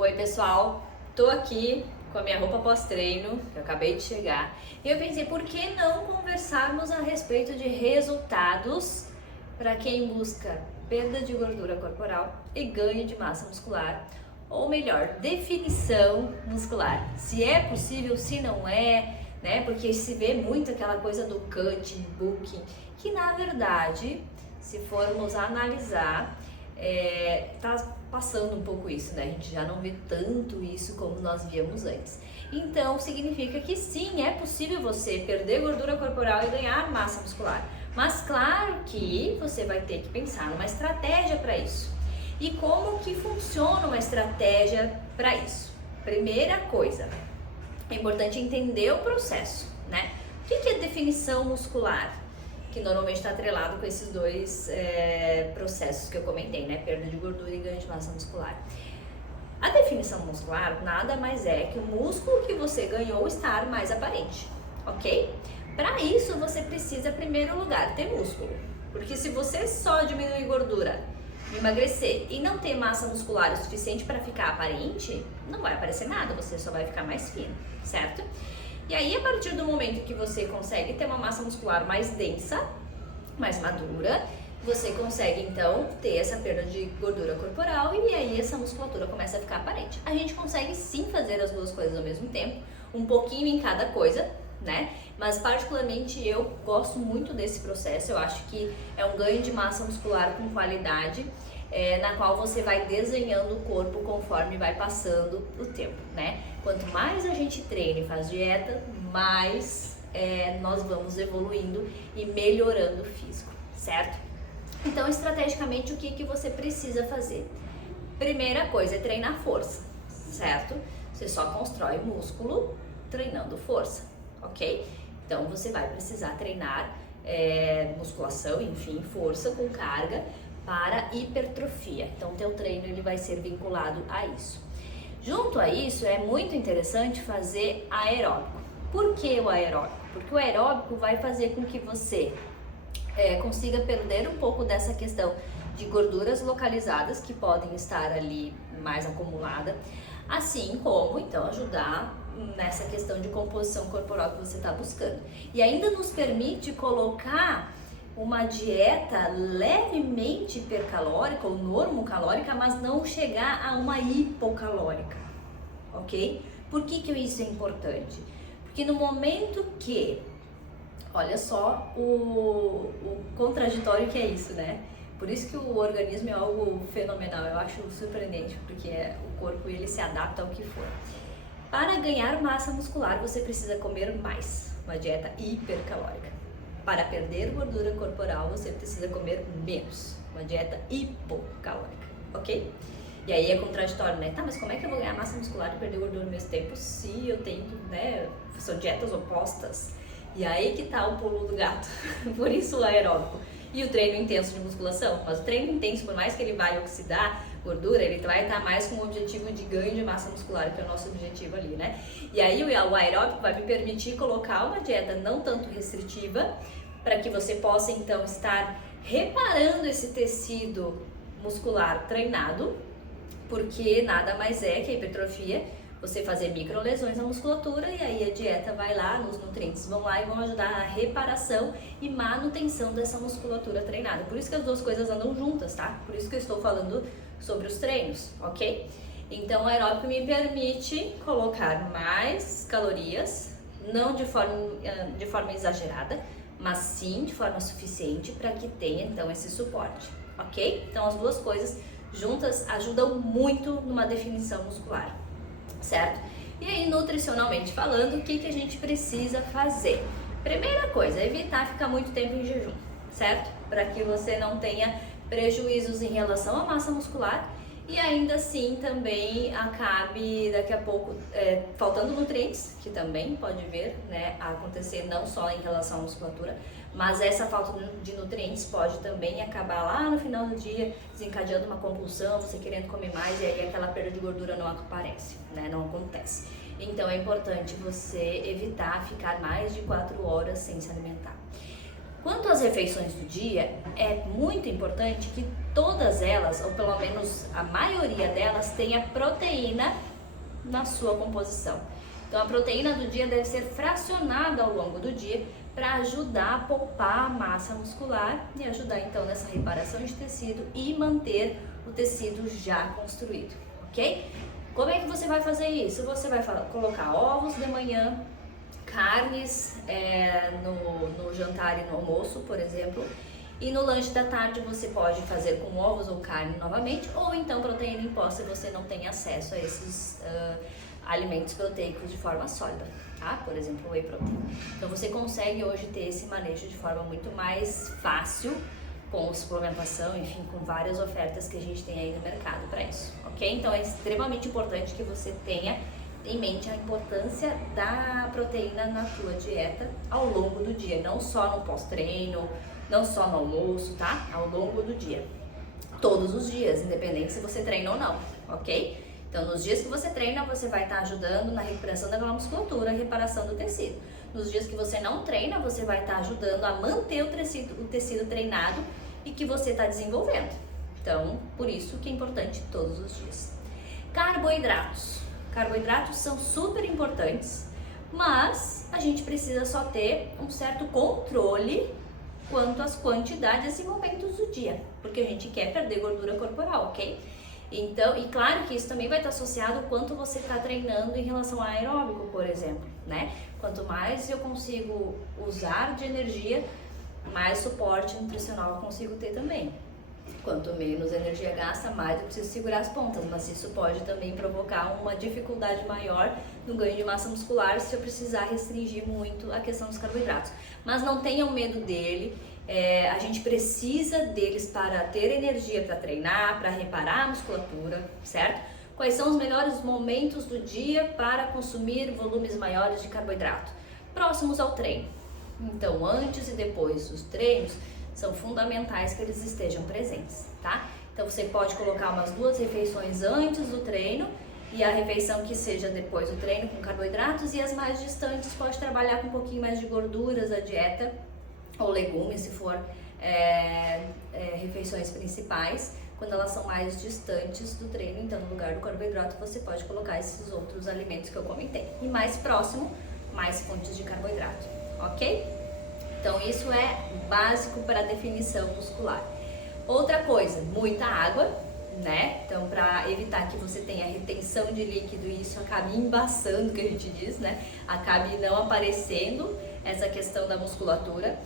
Oi pessoal, tô aqui com a minha roupa pós-treino, que eu acabei de chegar, e eu pensei, por que não conversarmos a respeito de resultados para quem busca perda de gordura corporal e ganho de massa muscular, ou melhor, definição muscular. Se é possível, se não é, né? Porque se vê muito aquela coisa do cutting, booking, que na verdade, se formos analisar, tá passando um pouco isso, né? A gente já não vê tanto isso como nós víamos antes. Então, significa que sim, é possível você perder gordura corporal e ganhar massa muscular. Mas claro que você vai ter que pensar numa estratégia para isso. E como que funciona uma estratégia para isso? Primeira coisa, é importante entender o processo, né? O que é definição muscular? Que normalmente está atrelado com esses dois processos que eu comentei, né? Perda de gordura e ganho de massa muscular. A definição muscular nada mais é que o músculo que você ganhou estar mais aparente, ok? Para isso você precisa, em primeiro lugar, ter músculo. Porque se você só diminuir gordura, emagrecer e não ter massa muscular o suficiente para ficar aparente, não vai aparecer nada, você só vai ficar mais fino, certo? E aí, a partir do momento que você consegue ter uma massa muscular mais densa, mais madura, você consegue então ter essa perda de gordura corporal e aí essa musculatura começa a ficar aparente. A gente consegue sim fazer as duas coisas ao mesmo tempo, um pouquinho em cada coisa, né? Mas particularmente eu gosto muito desse processo, eu acho que é um ganho de massa muscular com qualidade, na qual você vai desenhando o corpo conforme vai passando o tempo, né? Quanto mais a gente treina e faz dieta, mais nós vamos evoluindo e melhorando o físico, certo? Então, estrategicamente, o que você precisa fazer? Primeira coisa é treinar força, certo? Você só constrói músculo treinando força, ok? Então, você vai precisar treinar musculação, enfim, força com carga para hipertrofia. Então, teu treino ele vai ser vinculado a isso. Junto a isso, é muito interessante fazer aeróbico. Por que o aeróbico? Porque o aeróbico vai fazer com que você consiga perder um pouco dessa questão de gorduras localizadas que podem estar ali mais acumulada, assim como então ajudar nessa questão de composição corporal que você está buscando. E ainda nos permite colocar uma dieta levemente hipercalórica ou normocalórica, mas não chegar a uma hipocalórica, ok? Por que isso é importante? Porque no momento que, olha só o contraditório que é isso, né? Por isso que o organismo é algo fenomenal, eu acho surpreendente, porque o corpo ele se adapta ao que for. Para ganhar massa muscular, você precisa comer mais, uma dieta hipercalórica. Para perder gordura corporal, você precisa comer menos, uma dieta hipocalórica, ok? E aí é contraditório, né? Tá, mas como é que eu vou ganhar massa muscular e perder gordura ao mesmo tempo se eu tenho, né? São dietas opostas. E aí que tá o pulo do gato, por isso o aeróbico. E o treino intenso de musculação, mas o treino intenso, por mais que ele vai oxidar gordura, ele vai estar mais com o objetivo de ganho de massa muscular, que é o nosso objetivo ali, né? E aí o aeróbico vai me permitir colocar uma dieta não tanto restritiva, para que você possa então estar reparando esse tecido muscular treinado, porque nada mais é que a hipertrofia, você fazer micro lesões na musculatura e aí a dieta vai lá, os nutrientes vão lá e vão ajudar na reparação e manutenção dessa musculatura treinada. Por isso que as duas coisas andam juntas, tá? Por isso que eu estou falando sobre os treinos, ok? Então o aeróbico me permite colocar mais calorias, não de forma exagerada, mas sim de forma suficiente para que tenha então esse suporte, ok? Então as duas coisas juntas ajudam muito numa definição muscular, certo? E aí, nutricionalmente falando, o que a gente precisa fazer? Primeira coisa, evitar ficar muito tempo em jejum, certo? Para que você não tenha prejuízos em relação à massa muscular e ainda assim também acabe daqui a pouco faltando nutrientes, que também pode vir, né, a acontecer não só em relação à musculatura, mas essa falta de nutrientes pode também acabar lá no final do dia desencadeando uma compulsão, você querendo comer mais e aí aquela perda de gordura não aparece, né, não acontece. Então é importante você evitar ficar mais de 4 horas sem se alimentar. Quanto às refeições do dia, é muito importante que todas elas, ou pelo menos a maioria delas, tenha proteína na sua composição. Então a proteína do dia deve ser fracionada ao longo do dia para ajudar a poupar a massa muscular e ajudar então nessa reparação de tecido e manter o tecido já construído, ok? Como é que você vai fazer isso? Você vai colocar ovos de manhã, carnes no jantar e no almoço, por exemplo, e no lanche da tarde você pode fazer com ovos ou carne novamente, ou então proteína em pó se você não tem acesso a esses alimentos proteicos de forma sólida, tá? Por exemplo, whey protein. Então você consegue hoje ter esse manejo de forma muito mais fácil com suplementação, enfim, com várias ofertas que a gente tem aí no mercado para isso, ok? Então é extremamente importante que você tenha em mente a importância da proteína na tua dieta ao longo do dia, não só no pós-treino, não só no almoço, tá? Ao longo do dia, todos os dias, independente se você treina ou não, ok? Então, nos dias que você treina, você vai estar ajudando na recuperação daquela musculatura, reparação do tecido. Nos dias que você não treina, você vai estar ajudando a manter o tecido treinado e que você está desenvolvendo. Então, por isso que é importante todos os dias. Carboidratos. Carboidratos são super importantes, mas a gente precisa só ter um certo controle quanto às quantidades e momentos do dia, porque a gente quer perder gordura corporal, ok? Então, e claro que isso também vai estar associado ao quanto você está treinando em relação ao aeróbico, por exemplo, né? Quanto mais eu consigo usar de energia, mais suporte nutricional eu consigo ter também. Quanto menos energia gasta, mais eu preciso segurar as pontas, mas isso pode também provocar uma dificuldade maior no ganho de massa muscular se eu precisar restringir muito a questão dos carboidratos. Mas não tenham medo dele. A gente precisa deles para ter energia para treinar, para reparar a musculatura, certo? Quais são os melhores momentos do dia para consumir volumes maiores de carboidrato? Próximos ao treino. Então, antes e depois dos treinos, são fundamentais que eles estejam presentes, tá? Então, você pode colocar umas 2 refeições antes do treino e a refeição que seja depois do treino com carboidratos, e as mais distantes pode trabalhar com um pouquinho mais de gorduras da dieta, ou legumes, se for refeições principais, quando elas são mais distantes do treino. Então, no lugar do carboidrato, você pode colocar esses outros alimentos que eu comentei. E mais próximo, mais fontes de carboidrato, ok? Então, isso é básico para a definição muscular. Outra coisa, muita água, né? Então, para evitar que você tenha retenção de líquido e isso acabe embaçando, que a gente diz, né? Acabe não aparecendo essa questão da musculatura.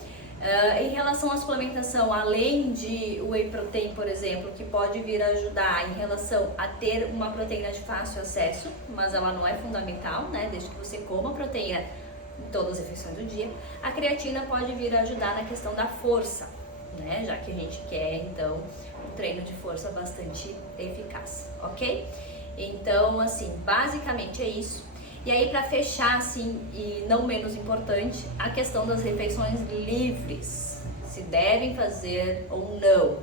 Em relação à suplementação, além de whey protein, por exemplo, que pode vir a ajudar em relação a ter uma proteína de fácil acesso, mas ela não é fundamental, né? Desde que você coma proteína em todas as refeições do dia, a creatina pode vir a ajudar na questão da força, né? Já que a gente quer, então, um treino de força bastante eficaz, ok? Então, assim, basicamente é isso. E aí, para fechar, assim, e não menos importante, a questão das refeições livres, se devem fazer ou não.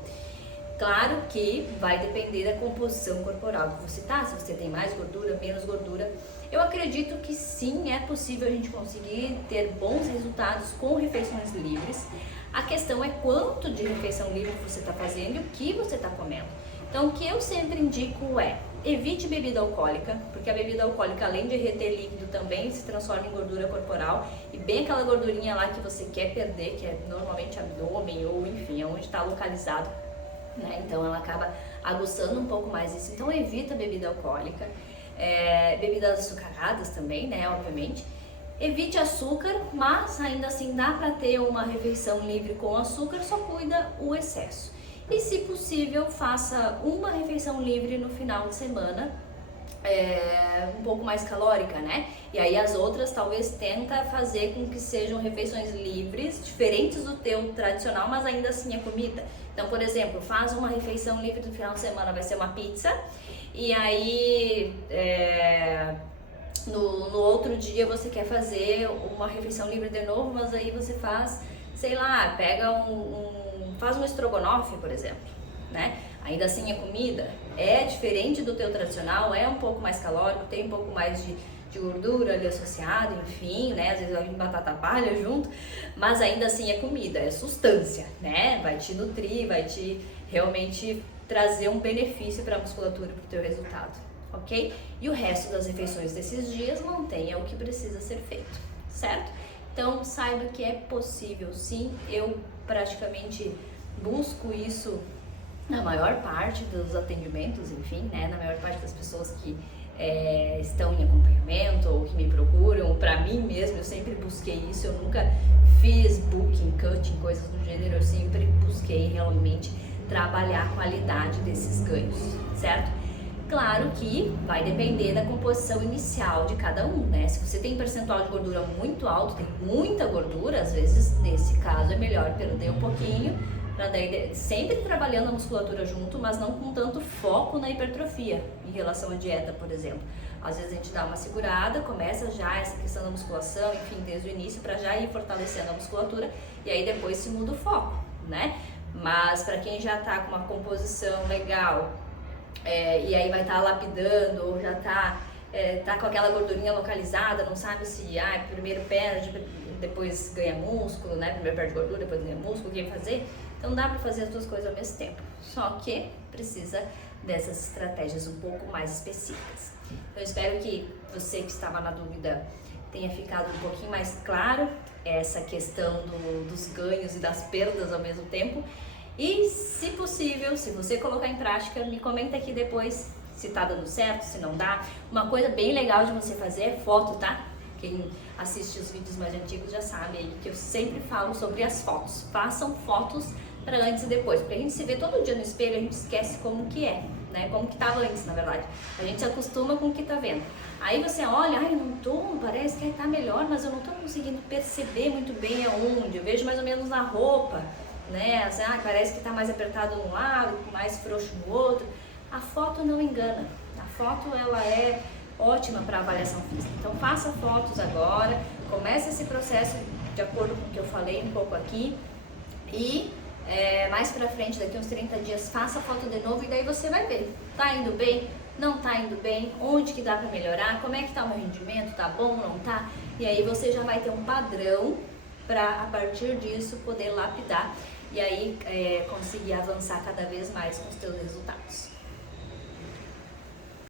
Claro que vai depender da composição corporal que você tá, se você tem mais gordura, menos gordura. Eu acredito que sim, é possível a gente conseguir ter bons resultados com refeições livres. A questão é quanto de refeição livre você está fazendo e o que você está comendo. Então, o que eu sempre indico é: evite bebida alcoólica, porque a bebida alcoólica, além de reter líquido, também se transforma em gordura corporal, e bem aquela gordurinha lá que você quer perder, que é normalmente abdômen ou enfim, onde está localizado, né? Então ela acaba aguçando um pouco mais isso. Então evita bebida alcoólica, bebidas açucaradas também, né? Obviamente. Evite açúcar, mas ainda assim dá para ter uma refeição livre com açúcar, só cuida o excesso. E se possível, faça uma refeição livre no final de semana, um pouco mais calórica, né? E aí as outras talvez tenta fazer com que sejam refeições livres, diferentes do teu tradicional, mas ainda assim é comida. Então, por exemplo, faz uma refeição livre no final de semana, vai ser uma pizza, e aí no outro dia você quer fazer uma refeição livre de novo, mas aí você faz, sei lá, pega faz um estrogonofe, por exemplo, né? Ainda assim é comida, é diferente do teu tradicional, é um pouco mais calórico, tem um pouco mais de gordura ali associada, enfim, né? Às vezes vai vir batata palha junto, mas ainda assim é comida, é substância, né? Vai te nutrir, vai te realmente trazer um benefício para a musculatura e para o teu resultado, ok? E o resto das refeições desses dias mantenha o que precisa ser feito, certo? Então saiba que é possível sim, eu praticamente busco isso na maior parte dos atendimentos, enfim, né, na maior parte das pessoas que estão em acompanhamento ou que me procuram, para mim mesmo, eu sempre busquei isso, eu nunca fiz booking, cutting, coisas do gênero, eu sempre busquei realmente trabalhar a qualidade desses ganhos, certo? Claro que vai depender da composição inicial de cada um, né? Se você tem percentual de gordura muito alto, tem muita gordura, às vezes, nesse caso, é melhor perder um pouquinho, para daí sempre trabalhando a musculatura junto, mas não com tanto foco na hipertrofia em relação à dieta, por exemplo. Às vezes a gente dá uma segurada, começa já essa questão da musculação, enfim, desde o início, para já ir fortalecendo a musculatura e aí depois se muda o foco, né? Mas para quem já tá com uma composição legal, e aí vai estar lapidando ou já tá com aquela gordurinha localizada, não sabe se primeiro perde, depois ganha músculo, né? Primeiro perde gordura, depois ganha músculo, o que fazer? Então dá para fazer as duas coisas ao mesmo tempo, só que precisa dessas estratégias um pouco mais específicas. Eu espero que você que estava na dúvida tenha ficado um pouquinho mais claro essa questão dos ganhos e das perdas ao mesmo tempo. E se possível, se você colocar em prática, me comenta aqui depois se tá dando certo, se não dá. Uma coisa bem legal de você fazer é foto, tá? Quem assiste os vídeos mais antigos já sabe aí que eu sempre falo sobre as fotos. Façam fotos para antes e depois, porque a gente se vê todo dia no espelho, a gente esquece como que é, né? Como que tava antes, na verdade. A gente se acostuma com o que tá vendo. Aí você olha, eu não tô, parece que tá melhor, mas eu não tô conseguindo perceber muito bem aonde. Eu vejo mais ou menos na roupa, né? Assim, parece que tá mais apertado num lado, mais frouxo no outro. A foto não engana. A foto, ela é ótima para avaliação física. Então faça fotos agora, comece esse processo de acordo com o que eu falei um pouco aqui e mais pra frente, daqui uns 30 dias, faça a foto de novo e daí você vai ver. Tá indo bem? Não tá indo bem? Onde que dá pra melhorar? Como é que tá o meu rendimento? Tá bom? Não tá? E aí você já vai ter um padrão pra, a partir disso, poder lapidar e aí conseguir avançar cada vez mais com os teus resultados.